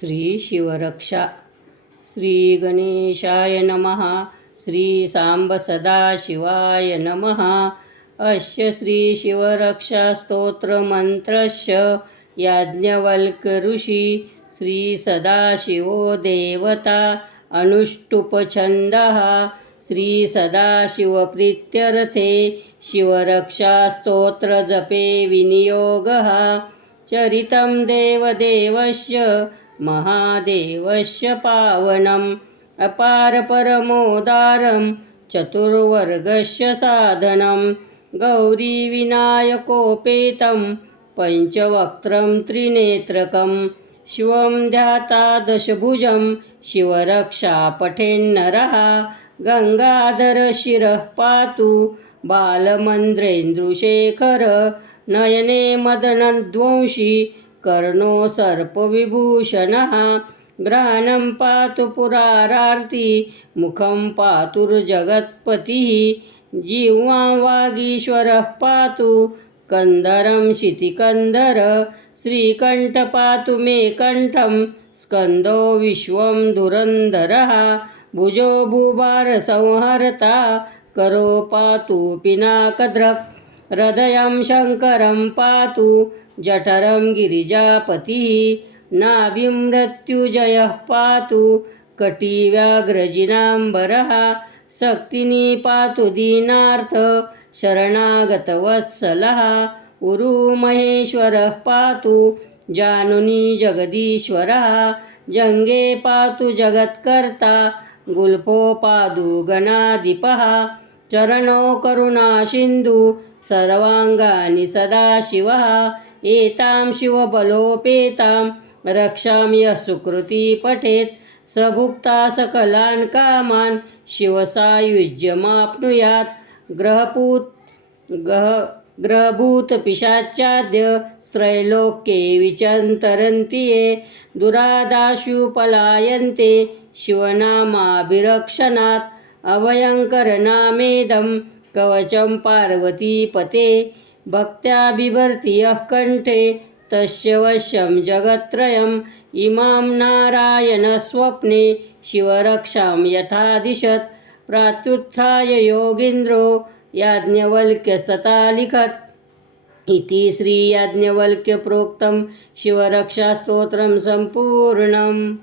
श्री शिवरक्षा. श्री गणेशाय नमः. श्री सांब सदाशिवाय नमः. अस्य श्री शिवरक्षा स्तोत्र मंत्रस्य याज्ञवल्क ऋषी श्री सदाशिवो देवता अनुष्टुप छंदः श्री सदाशिव प्रीत्यर्थे शिवरक्षा स्तोत्र जपे विनियोगः. चरितं देवदेवस्य महादेवस्य पावनम् अपार परमोदारं चतुर्वर्गस्य साधनं गौरी विनायकोपेतं पंचवक्त्रं त्रिनेत्रकं शिवं ध्याता दशभुजं शिवरक्षा पठेन्नरः. गंगाधर शिरः पातु बालमन्द्रेन्दुशेखर नयने मदनध्वंसी कर्णो सर्पविभूषणः. घ्राणं पातु पुरारार्ति मुखं पातुर्जगत्पतिः. जिह्वां वागीश्वरः पातु कंदरं शितिकंदर. श्रीकण्ठ पातु मे कण्ठं स्कन्दो विश्वं धुरन्धरः. भुजो भूभारसंहर्ता करो पातु पिनाकद्रक्. हृदयं शङ्करं पातु जठरं गिरिजापतिः. नाभिं मृत्युजयः पातु कटिव्याघ्रजिनाम्बरः. शक्तिनी पातु दीनार्थ शरणागतवत्सलः. उरुमहेश्वरः पातु जानुनी जगदीश्वरः. जङ्गे पातु जगत्कर्ता गुल्फो पातु गणाधिपः. चरणो करुणासिन्धु सर्वाङ्गानि सदाशिवः. एतां शिवबलोपेतां रक्षां यः सुकृती पठेत् स भुक्ता सकलान् कामान् शिवसायुज्यमाप्नुयात्. ग्रहभूतपिशाचाद्य त्रैलोक्ये विचन्तरन्ति ये दुरादाशु पलायन्ते शिवनामाभिरक्षणात्. अभयङ्करनामेदं कवचं पार्वतीपते भक्त्या बिभर्ति यः कण्ठे तस्य वश्यं जगत्त्रयम्. इमां नारायणस्वप्ने शिवरक्षां यथा दिशत् प्रात्युत्थाय योगीन्द्रो याज्ञवल्क्यस्तथा लिखत्. इति श्री याज्ञवल्क्य प्रोक्तं शिवरक्षा स्तोत्रं सम्पूर्णम्.